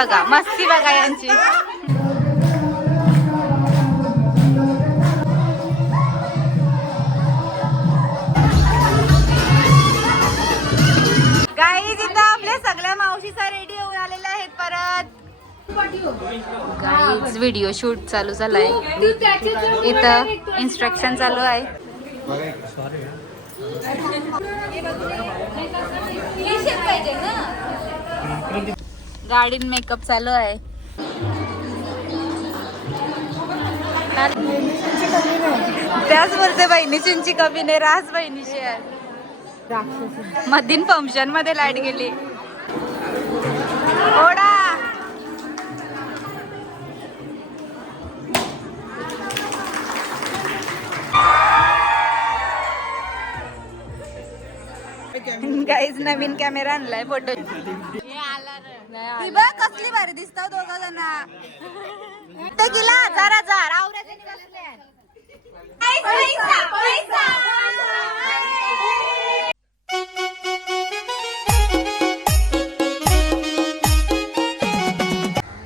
बघा मस्ती बघा यांची. गाईज इथं आपल्या सगळ्या मावशीचा रेडी होऊन आलेल्या आहेत. परत गाईज व्हिडिओ शूट चालू झालाय. इथं इन्स्ट्रक्शन चालू आहे. गाडीन मेकअप चालू आहे. त्याच बोलते बहिणीची कमी नाही. रास बहिणीची आहे. मधीन फंक्शन मध्ये लाईट गेली. ओढा गाईज नवीन कॅमेरा आणलाय फोटो. बघ कसली भारी दिसतो दोघ जण. गेला 1000 आवऱ्याचे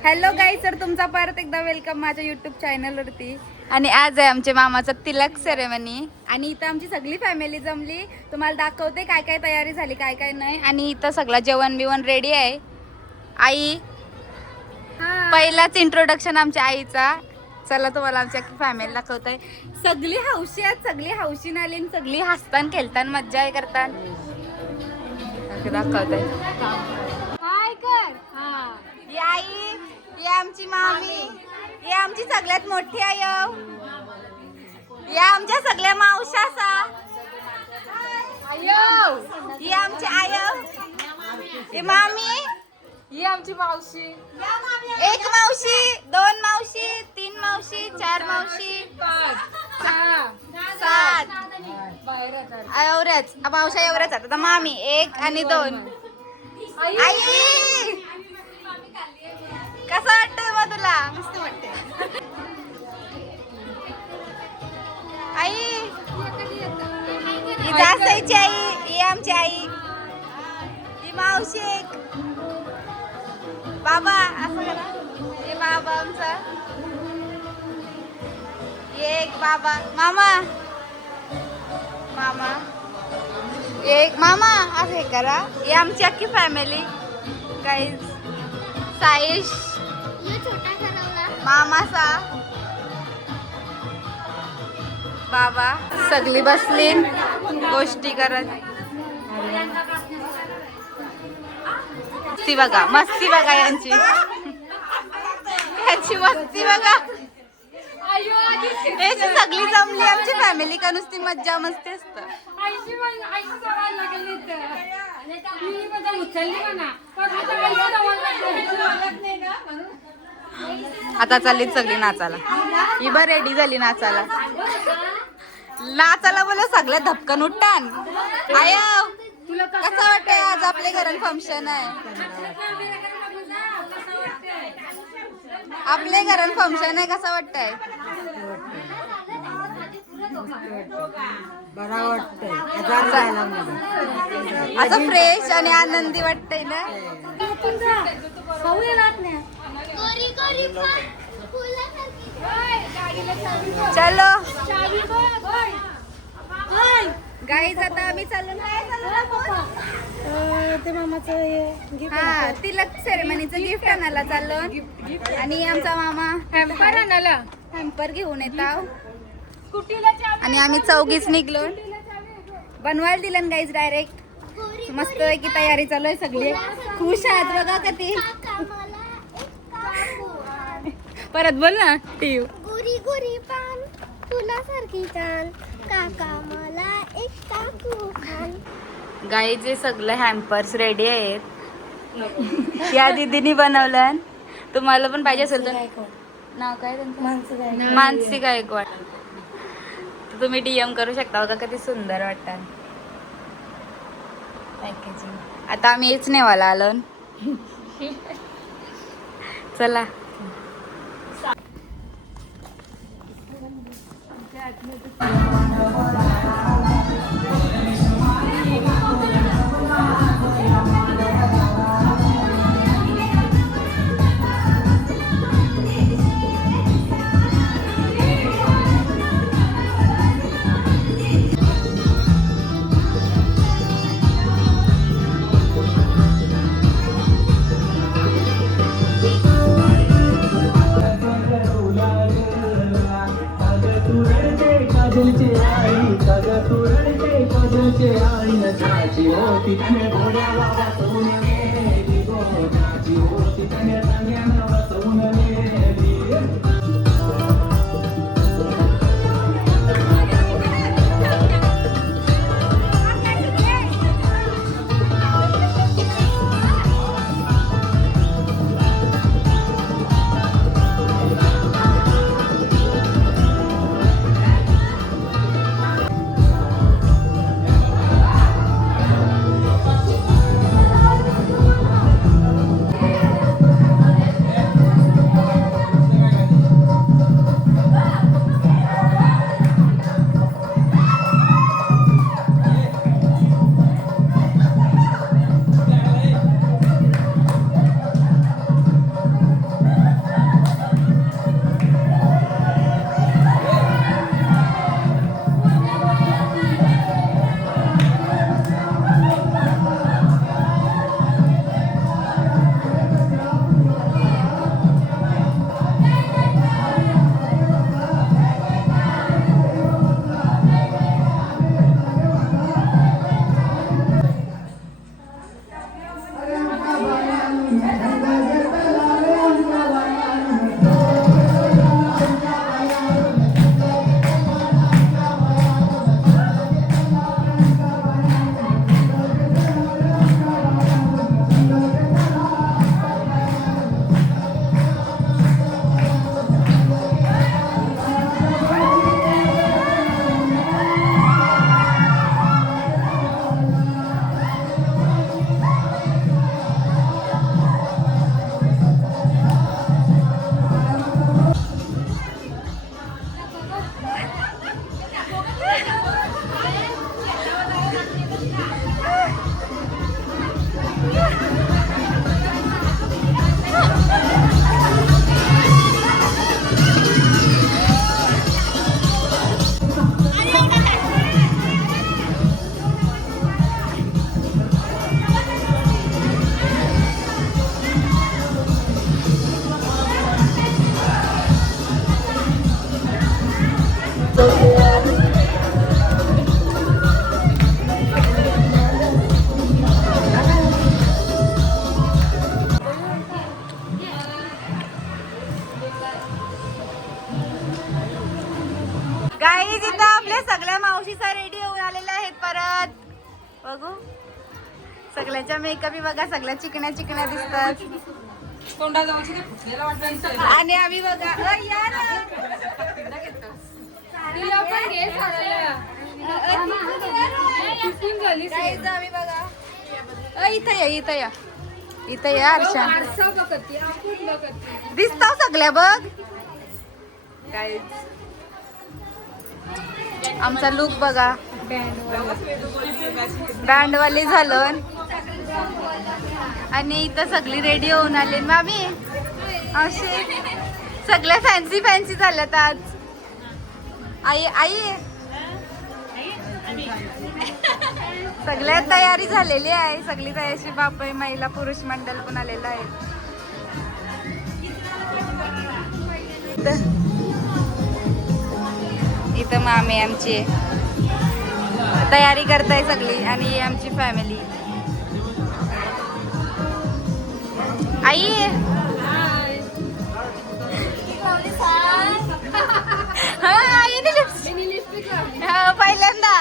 हॅलो गाईज, तर तुमचा परत एकदा वेलकम माझ्या युट्यूब चॅनलवरती. आणि आज आहे आमच्या मामाचा तिलक सेरेमनी. आणि इथं आमची सगळी फॅमिली जमली. तुम्हाला दाखवते काय काय तयारी झाली काय काय नाही. आणि इथं सगळं जेवण बिवण रेडी आहे. आई पहिलाच इंट्रोडक्शन आमच्या आईचा. चला तुम्हाला आमच्या फॅमिली दाखवतोय. सगळी हौशी आहेत. सगळी हौशीन आली. सगळी हसतान खेळतान मज्जा करतात. दाखवतोय ही आई, ही आमची मामी, ही आमची सगळ्यात मोठी आई, या आमच्या सगळ्या मावशासा, ही आमची आई, ही मामी, ही आमची मावशी. एक मावशी, 2 मावशी, 3 मावशी, 4 मावशी, 7 एवढ्याच मावशा एवढ्याच. आता मामी 1 आणि 2. आई कसं वाटतंय मग तुला? मस्त वाटतंय. आई ही जासायची आई, ही आमची आई, ही मावशी एक. बाबा असं करा. हे बाबा आमचा एक. बाबा मामा, मामा एक. मामा असं हे करा. ही आमची अख्खी फॅमिली. गाईज साईश, मामासा, बाबा सगळी बसली गोष्टी करत. मस्ती बघा मस्ती बघा यांची. यांची मस्ती बघा. याची सगळी जमली आमची फॅमिली का नुसती मज्जा मस्ती असत. आता चालली सगळी नाचाला. ही बर रेडी झाली नाचाला. नाचाला बोला सगळ्या धपकन उठतान. आय कसं वाटतंय? आज आपल्या घरात फंक्शन आहे. आपल्या घरात फंक्शन आहे. कसं वाटतंय? बरा वाटतंय. असं फ्रेश आणि आनंदी वाटतंय ना. चलो गाईज आता आम्ही चाललो. ते मामाचं हा तिलक सेरेमनीचं गिफ्ट आणायला चाललो. आणि आमचा मामा हॅम्पर घेऊन येतो. आणि आम्ही चौघीच निघलो. बनवायला दिलं गाईज डायरेक्ट. मस्त की तयारी चालू आहे. सगळी खुश आहेत बघा कधी. परत बोल ना. टीव गुरी गुरी पान तुला सारखी छान काका मला एक टाकू खान. गाईचे सगळे हॅम्पर्स रेडी आहेत. या दीदीनी बनवलं. तुम्हाला पण पाहिजे असेल तर नाव काय त्यांचं? मानसी गायकवाड. तुम्ही DM करू शकता. बघा किती सुंदर वाटतात पॅकेजिंग. आता आम्ही हेच नेवायला आलो. चला गाईज इथं आपल्या सगळ्या मावशीचा रेडी होऊन आलेल्या आहेत परत. बघू सगळ्याच्या मेकअप बघा, सगळ्या चिकण्या चिकण्या दिसतात. आणि आम्ही बघा या ना. Guys, आम्ही बघा इथं या इथं या इथं या आरशा दिसताव सगळ्या बघ. Guys, आमचा लुक बघा, बँडवाले झालं आणि इथं सगळी रेडी होऊन आले. मामी असे सगळ्या फॅन्सी फॅन्सी झाल्यात आज. आई आई सगळ्या तयारी झालेली आहे, सगळी तयारी. बापय महिला पुरुष मंडळ पण आलेलं आहे. इथं मामी आमची तयारी करताय सगळी आणि आमची फॅमिली. आई पहिल्यांदा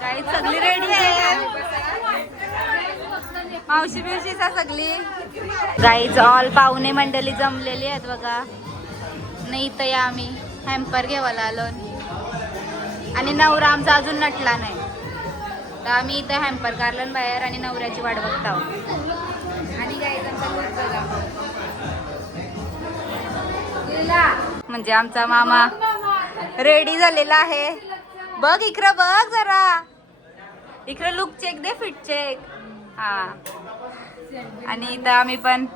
गाईज सगळी रेडी आहे, मावशी बिवशीचा सगळी. गाईज ऑल पाहुणे मंडळी जमलेली आहेत बघा. नाही तर या आम्ही हॅम्पर घेवायला आलो आणि नवरा आमचा अजून नटला नाही, तर आम्ही इथं हॅम्पर काढलं बाहेर आणि नवऱ्याची वाट बघत आहोत. आणि गाईज आमचा लूक बघा, म्हणजे आमचा मामा रेडी झालेला आहे. बघ इकडं बघ जरा, इकडं लुक चेक दे, फिट चेक. हा आणि इथं आम्ही पण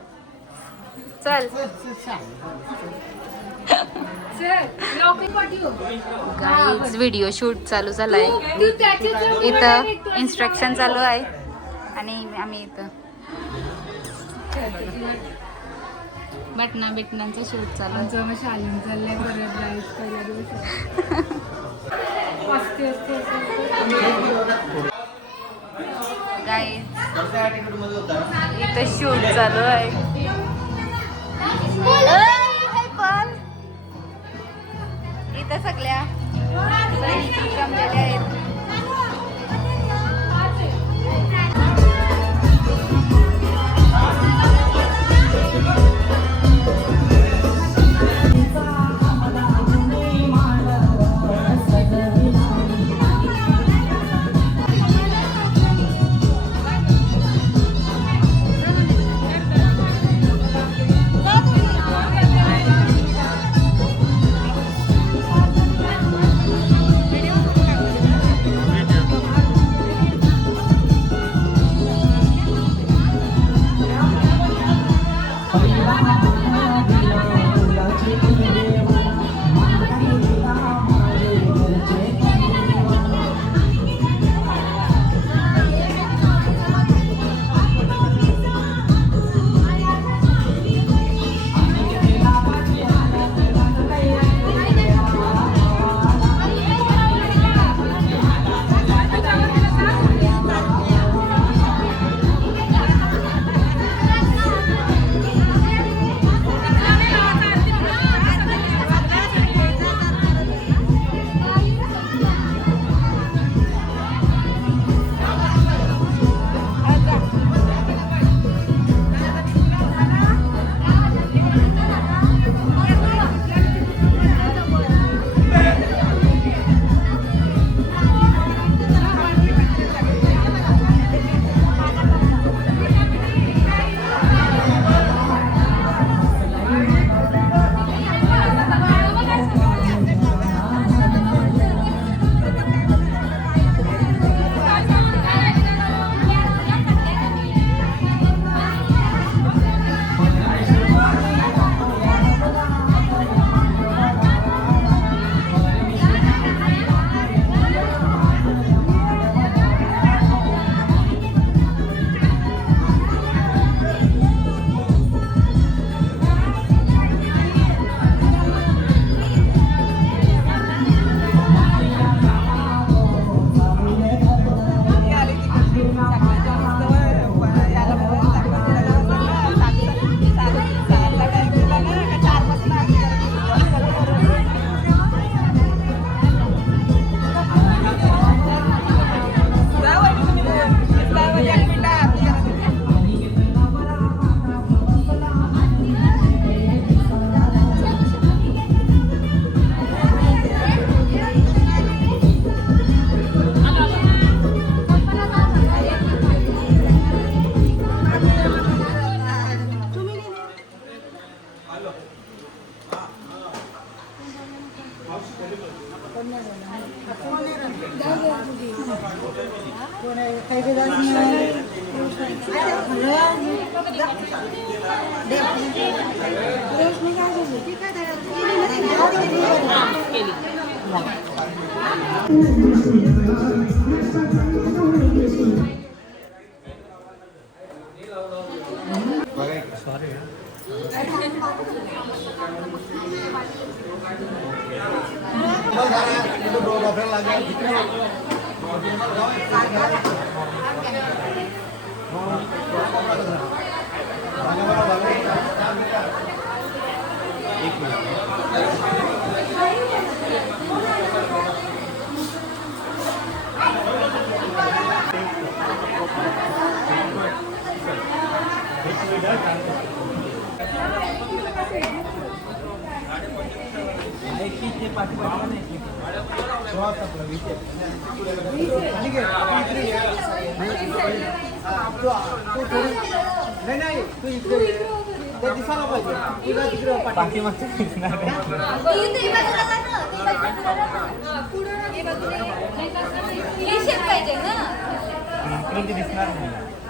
चल गाईज व्हिडिओ शूट चालू झालाय. इथं इन्स्ट्रक्शन चालू आहे आणि आम्ही इथं बटनांचं शूट चालू आहे. गाईज इथं शूट चालू आहे. पण इथं सगळ्या जमलेल्या आहेत.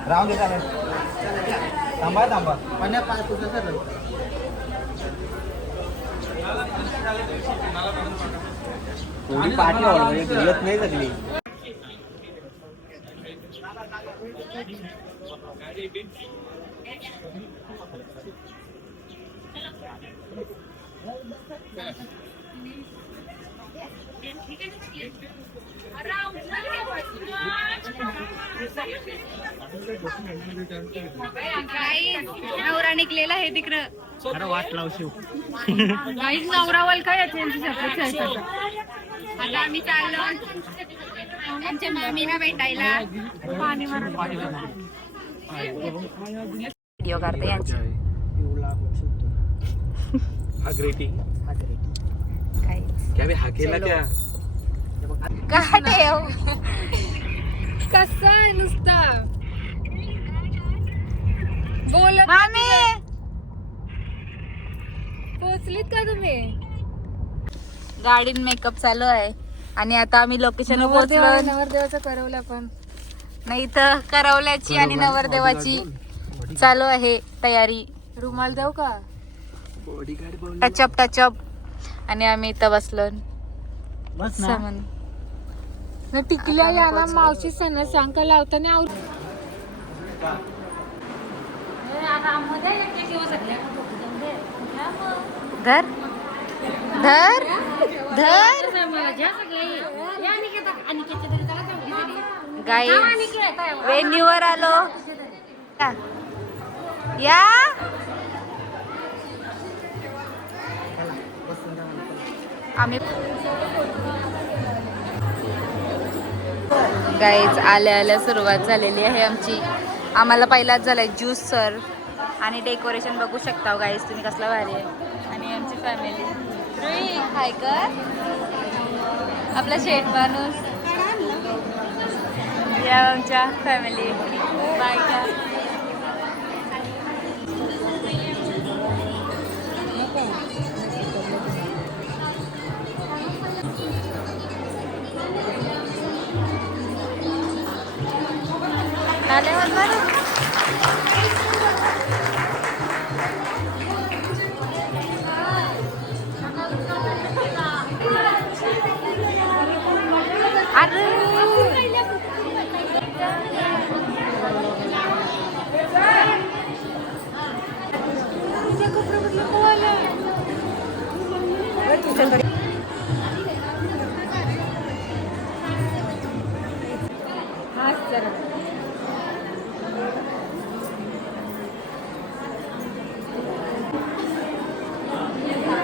राहून देता थांबा थांबा थोडी पाठी येत नाही सगळी. नवरा निघलेला आहे तिकडं. वाट लावशील. नवरा वल काय आता आम्ही चाललो आमच्या मामीला भेटायला. व्हिडिओ काढते यांची. हा ग्रेटिंग काहीच. क्या बे हा केला क्या? का ठेव कसा आहे नुसता बोल. मामी पोचलीत का तुम्ही? गाडीत मेकअप चालू आहे आणि आता आम्ही लोकेशन पोहोचलो. नवरदेवाचं करवलं पण नाही तर करवल्याची आणि नवरदेवाची चालू आहे तयारी. रुमाल देऊ का? टचअप आणि आम्ही इथं बसलो. बस सामान न टिकल्या या ना मावशी सण सांग का लावताना आऊ. धर धर धर गाईज वेन्यूवर आलो. या आम्ही गाईज आल्या सुरुवात झालेली आहे आमची. आम्हाला पहिलाच झालाय ज्यूस सर्व आणि डेकोरेशन बघू शकता गाईज तुम्ही कसला भारी आहे. आणि आमची फॅमिली हाय कर आपला शेठ माणूस या आमच्या फॅमिली बाय का.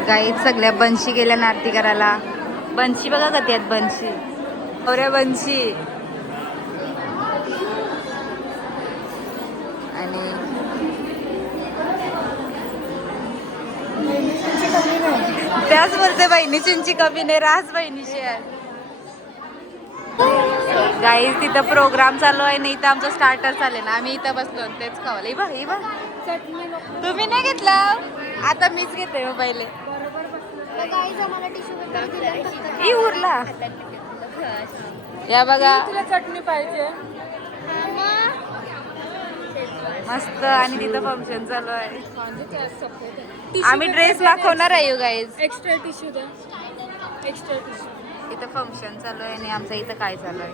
गाईत सगळ्या बनशी गेल्या आरती करायला. बनशी बघा कधी आहेत बनशी. अरे बनशी आणि त्याच बोलते बहिणीची कमी नाही रास बहिणीची आहे. गाईज तिथं प्रोग्राम चालू आहे नाही तर आमचं स्टार्टर चालले ना. आम्ही इथं बसलो तेच खावलं. ही बघ तुम्ही नाही घेतला आता मीच घेते मग पहिले. ही उरला या बघा चटणी पाहिजे मस्त. आणि तिथं फंक्शन चालू आहे. आम्ही ड्रेस दाखवणार आहे यू गाईज. एक्स्ट्रा टिश्यू द्या. Extra tissue. इथं फंक्शन चालू आहे आणि आमचं इथं काय चालू आहे.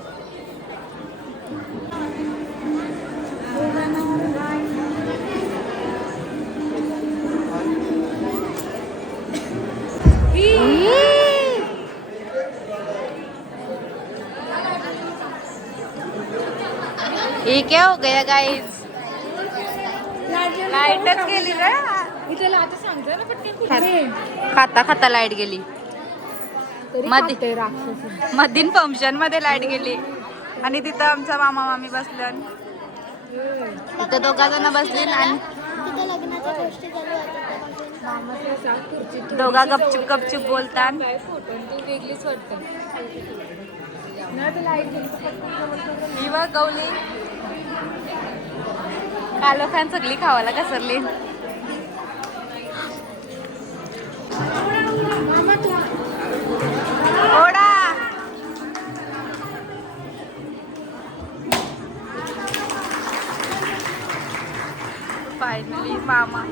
ये क्या हो गया गाइस? लाईटच गेली रे. इथे आता सांगतो ना पटकन. खाता खाता लाईट गेली. मध्ये ते राक्षस मधीन फंक्शन मध्ये लाईट गेली आणि तिथं आमचा मामा मामी बसल्या. तिथं दोघा जण बसले आणि तिथे लग्नाच्या गोष्टी चालू होत्या. दोघा गपचूप गपचूप बोलतात. काय फोटो ती वेगळीच वाटतं ना. तर लाईट गेली मी बघ गवली कालो खान सगळी खावाला कसरली. ओढा फायनली मामा.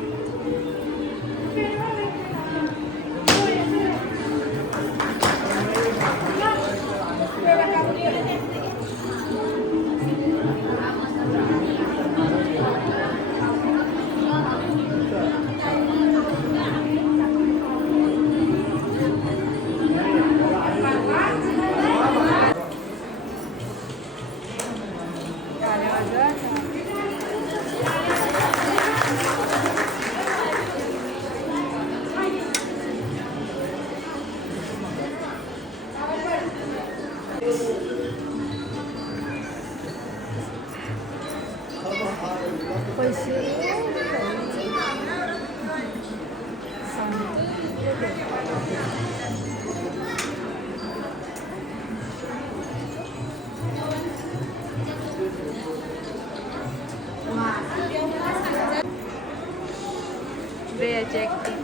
श्रेयाची ऍक्टिंग.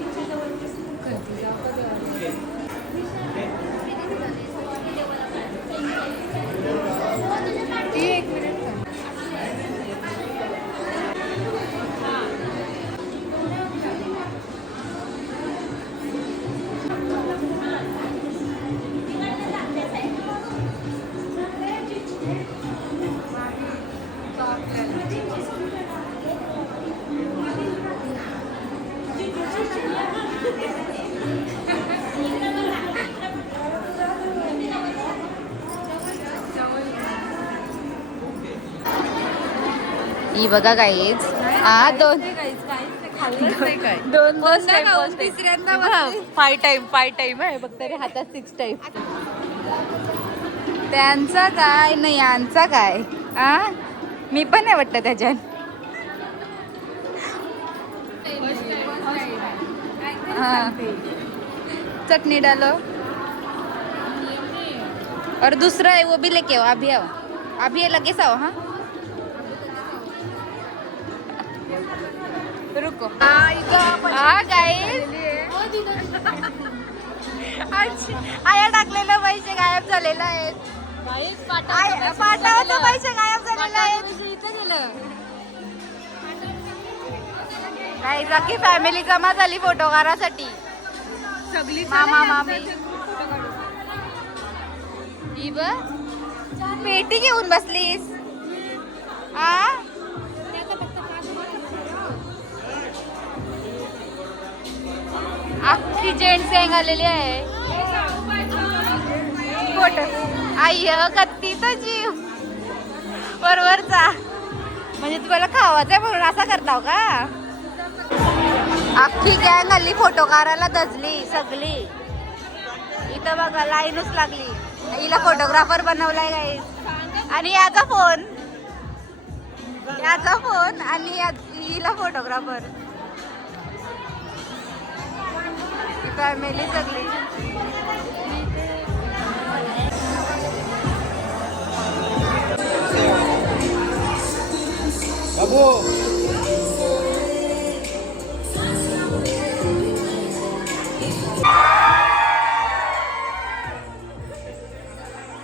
एक मिनिट ही बघा गाईज. हा दोन तिसऱ्यांदा 5 टाइम आहे बघ तरी हातात 6 टाइम. त्यांचा काय नाही यांचा काय. मी पण नाही वाटत त्याच्यात. हाँ चटनी डालो और दूसरा है वो भी लेके आओ. अभी ये लगेच आओ. हाँ रुको. हा गाईज आया टाकलेलं पैसे गायब झालेलं आहेत. पाठवतो पैसे गायब झालेले आहेत. गाईज अख्खी फॅमिली जमा झाली फोटो काढासाठी. सगळी मामा मामी ही बघ पेटी घेऊन बसलीस. अख्खी जेंट्स गँग आलेली आहे. फोटो आई कत्ती तर जीव बरोबरचा. म्हणजे तुम्हाला खावायचं म्हणून असा करताव का. अख्खी गँग आली फोटो काढायला धजली सगळी. इथं बघा लाईनच लागली. हिला फोटोग्राफर बनवलाय गाईस. आणि याचा फोन आणि हिला फोटोग्राफर. फॅमिली सगळी.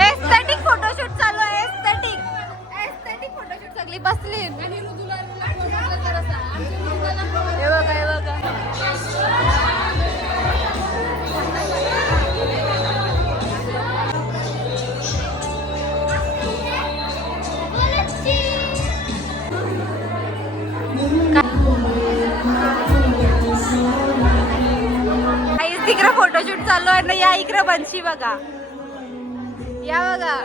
एस्थेटिक फोटोशूट चालू आहे. एस्थेटिक फोटोशूट सगळी बसली. हे बघा तिकडे फोटोशूट चालू आहे ना. या इकडे बनशी बघा. या बघा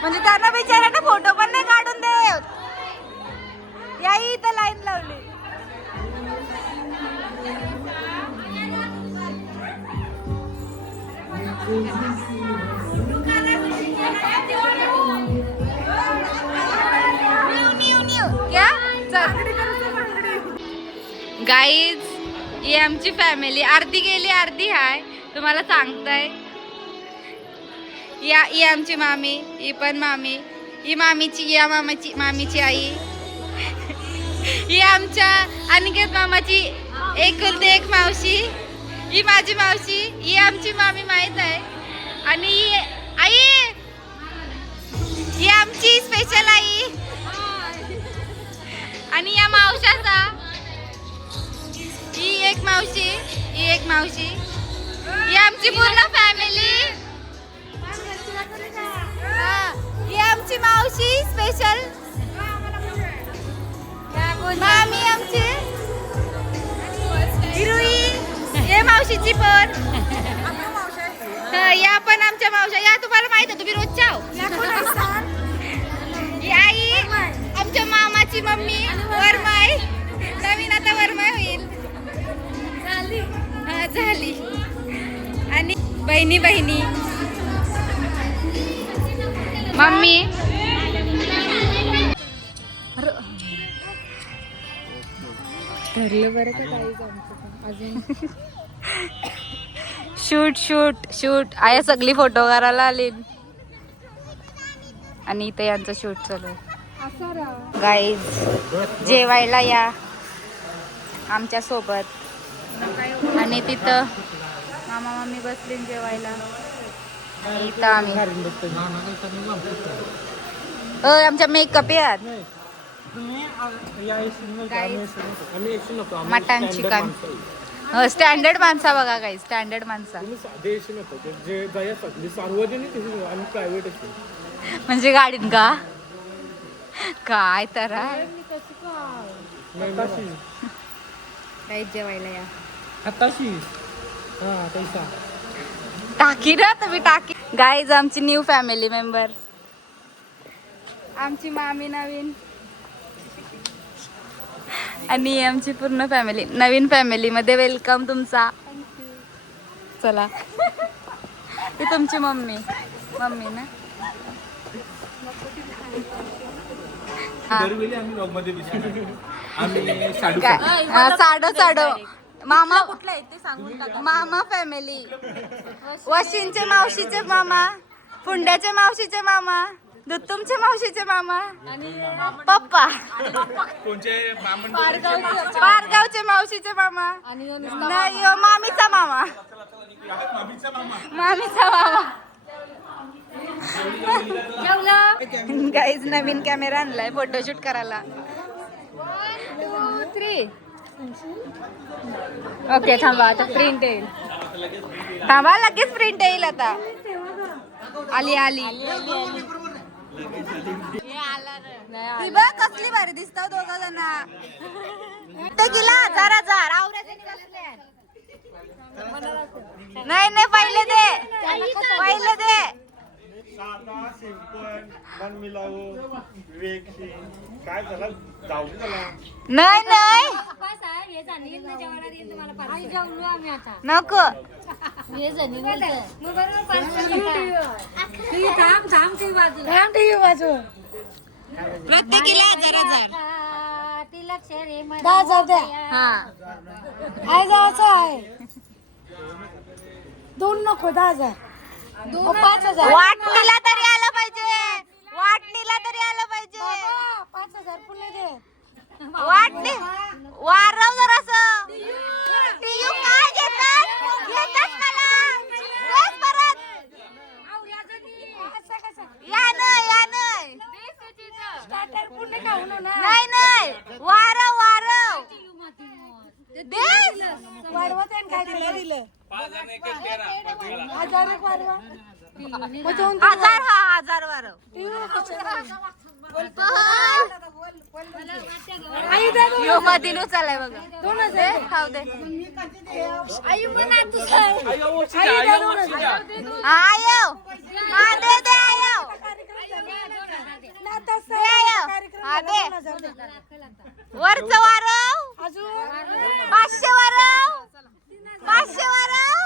म्हणजे त्यांना बिचाऱ्यांना फोटो पण नाही काढून देत. या इथं लाईन लावली. क्या गाईज ही आमची फॅमिली. अर्धी गेली अर्धी हाय. तुम्हाला सांगताय या ही आमची मामी. ही पण मामी. ही मामीची या मामीची आई. ही आमच्या अनिकेत मामाची एकुलती एक मावशी. ही माझी मावशी. ही आमची मामी माहित आहे. आणि ही आई ही आमची स्पेशल आई. आणि या मावशाचा ही एक मावशी. ही आमची पूर्ण फॅमिली. ही आमची मावशी स्पेशल. मामी आमची हिरोईन. हे मावशीची पण. या पण आमच्या मावशा. या तुम्हाला माहित आहे तुम्ही रोज जाओ. ही आई आमच्या मामाची मम्मी वरमाय. नवीन आता वरमाय होईल. झाली. आणि बहिणी मम्मी. ठरलं बरं का काहीच आमचं अजून. शूट आया सगळी फोटो करायला आली. आणि इथे यांचं शूट चालू आहे. गाईज जेवायला या. आमच्या सोबत आणि तिथं मामा मामी बसले जेवायला. इथं आम्ही आमच्या मेकअप यात मटण चिकन स्टँडर्ड माणसा बघा काही स्टँडर्ड माणसा म्हणजे गाडीत का काय तर जेवायला या टाकी ना तुम्ही टाकी. गाईज आमची न्यू फॅमिली मेंबर आमची मामी नवीन आणि आमची पूर्ण फॅमिली नवीन फॅमिली मध्ये वेलकम तुमचा. चला ही तुमची मम्मी ना साडो मामा कुठला आहे ते सांगून टाका. मामा फॅमिली वशींचे मावशीचे मामा फुंड्याचे मावशीचे मामा दुत्तुमचे मावशीचे मामा पप्पा पारगावचे मावशीचे मामा नाही मामीचा मामा गाईज नवीन कॅमेरा आणलाय फोटोशूट करायला. 1 2 3 ओके थांबा आता प्रिंट येईल. थांबा लगेच प्रिंट येईल आता. आली ती बघ कसली भारी दिसतात दोघा जण. ते गेला 1000 नाही पहिले दे साधा सिंपल मन मिलावं विवेकशी काय झालं जाऊ झाला नाही नको प्रत्येकीला 1000 दोन नको 10,000 5,000 वाटणीला तरी आलं पाहिजे 5,000 पुन्हा दे. वाटणी वारव जरासं टीयू काय घेतात मला बस परत या नाही स्टार्टर पुन्हा खाऊन ना. नाही वारव देस वाढवत आहे काय दिलं 1,000 वाढवा. 1000 वारव यो मधील उचलाय बघा 2,000 खाऊ दे आयो दे आयो वरचं वारव 500 वारव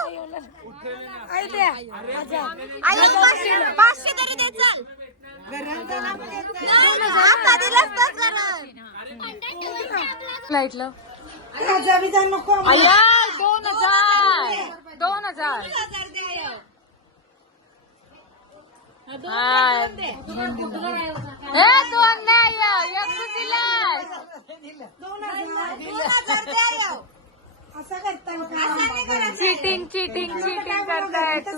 500 तरी दे चल. आता दिलंच तर लाईटलं 1,000 नको. 2,000 असं करताय का? चीटिंग करताय तू.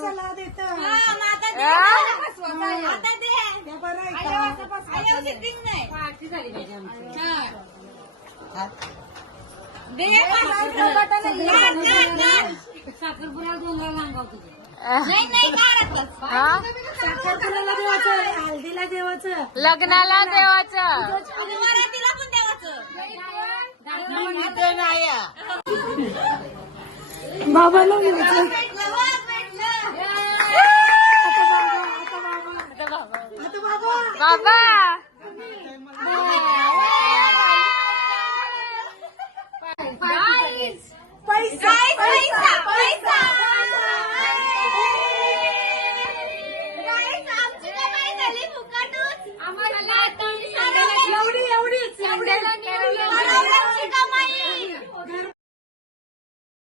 हल्दीला देवाचं लग्नाला देवाचं बाबाला बाबा